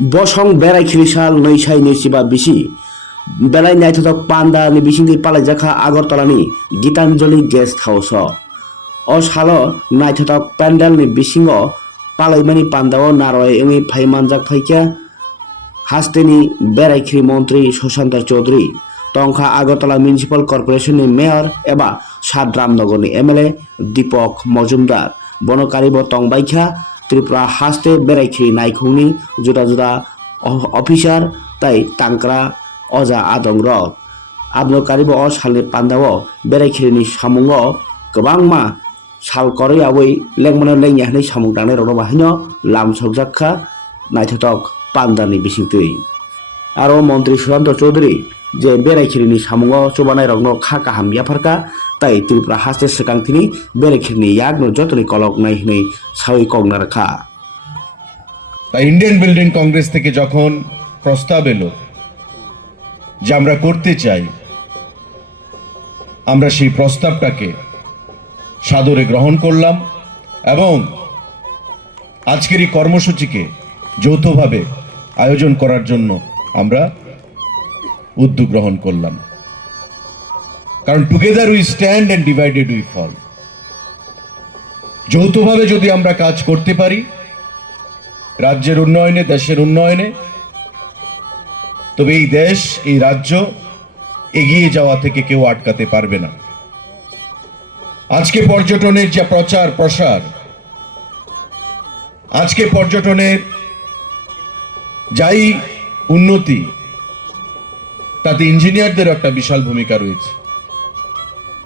বসং বেড়াইখিরি সাল নৈসাই নৈসিবা বিসি বেলাই নাইথক পান্ডা नि बिसिंनि पालायजाखा आगरतलानि गीतांजलि गेस्ट हाउस अ साल नाइथक पेन्डेल नि बिसिंगो पालायमानि पान्डाओ नारय एंनि फाइमानजाक फाइक्या हास्तेनि बेरायखिरि मन्त्री सुशांत चौधरी टंका आगरतला म्युनिसिपल कर्पोरेशन नि मेयर एबा साद्रामनगरनि एमएलए दीपक मजुमदार बनकारिबो टंबाइखा त्रिपुरा हास्ते बेरायखिरि नायखुंनि जुदा जुदा अफिसार ताई तांक्रा अजा आदं रक आबनकारिबो अ सालनि पान्डाओ बेरायखिरिनि सामुंगो गोबांमा साल करै आबै लेंमोनो लेंयाहनै सामुं दांनाय रनो बाहायनो लाम सकजाखा नायथक पान्डानि बिसिंतै आरो मन्त्री सुशांत चौधरी जे बेरायखिरिनि सामुंगो चुबानाय रनो खा काहाम याफारका ताई त्रिपुरा हास्ते सेकांथिनि बेरायखिरिनि यागनो जतनि कलक नायहनै सावै कगना राखा इंडियन बिल्डिंग कांग्रेस থেকে যখন প্রস্তাব এলো যে আমরা করতে চাই আমরা সেই প্রস্তাবটাকে সাদরে গ্রহণ করলাম এবং আজকের এই কর্মসূচিকে যৌথভাবে আয়োজন করার জন্য আমরা উদ্যোগ গ্রহণ করলাম কারণ together we stand and divided we fall যৌথভাবে যদি আমরা কাজ করতে পারি রাজ্যের উন্নয়নে দেশের উন্নয়নে তবে এই দেশ এই রাজ্য এগিয়ে যাওয়া থেকে কেউ আটকাতে পারবে না আজকে পর্যটনের যে প্রচার প্রসার আজকে পর্যটনের যাই উন্নতি তাতে ইঞ্জিনিয়ারদের একটা বিশাল ভূমিকা রয়েছে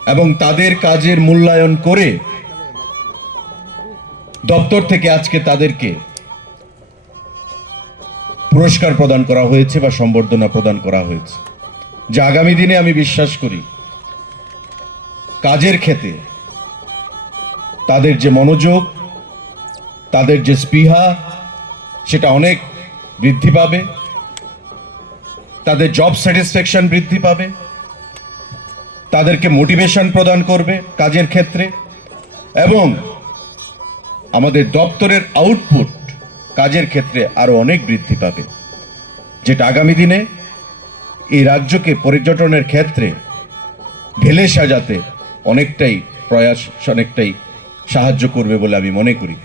এবং তাদের কাজের মূল্যায়ন করে দপ্তর থেকে আজকে তাদেরকে পুরস্কার প্রদান করা হয়েছে বা সম্বর্ধনা প্রদান করা হয়েছে যা আগামী দিনে আমি বিশ্বাস করি কাজের ক্ষেত্রে তাদের যে মনোযোগ তাদের যে স্পৃহা সেটা অনেক বৃদ্ধি পাবে তাদের জব স্যাটিসফ্যাকশন বৃদ্ধি পাবে তাদেরকে মোটিভেশন প্রদান করবে কাজের ক্ষেত্রে এবং আমাদের দপ্তরের আউটপুট কাজের ক্ষেত্রে আরো অনেক বৃদ্ধি পাবে যেটা আগামী দিনে এই রাজ্যকে পর্যটনের ক্ষেত্রে ঢেলে সাজাতে অনেকটাই প্রয়াস অনেকটাই সাহায্য করবে বলে আমি মনে করি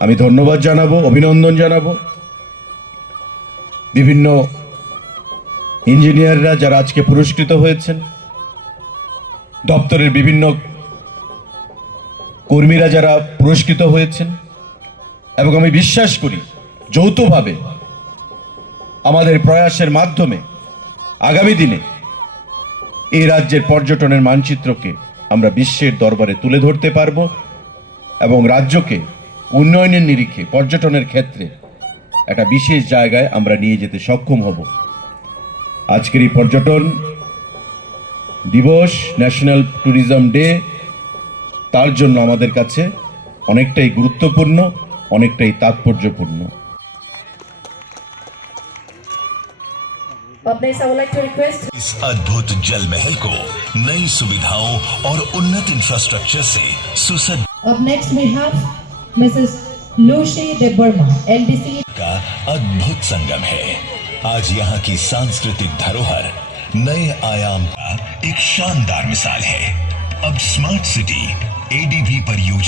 আমি ধন্যবাদ জানাবো অভিনন্দন জানাবো বিভিন্ন ইঞ্জিনিয়াররা যারা আজকে পুরস্কৃত হয়েছেন দপ্তরের বিভিন্ন কর্মীরা যারা পুরস্কৃত হয়েছেন এবং আমি বিশ্বাস করি যৌথভাবে আমাদের প্রয়াসের মাধ্যমে আগামী দিনে এই রাজ্যের পর্যটনের মানচিত্রকে আমরা বিশ্বের দরবারে তুলে ধরতে পারব এবং রাজ্যকে উন্নয়নের নিরিখে পর্যটনের ক্ষেত্রে একটা বিশেষ জায়গায় আমরা নিয়ে যেতে সক্ষম হব আজকের এই পর্যটন দিবস ন্যাশনাল ট্যুরিজম ডে তার জন্য আমাদের কাছে অনেকটাই গুরুত্বপূর্ণ অনেকটাই তাৎপর্যপূর্ণ इस अद्भुत जल महल को नई सुविधाओं और उन्नत इंफ्रास्ट्रक्चर से सुसज्जित Up next we have Mrs. Lucy De Burma, LDC का अद्भुत संगम है आज यहाँ की सांस्कृतिक धरोहर नए आयाम का एक शानदार मिसाल है अब स्मार्ट सिटी एडीबी परियोजना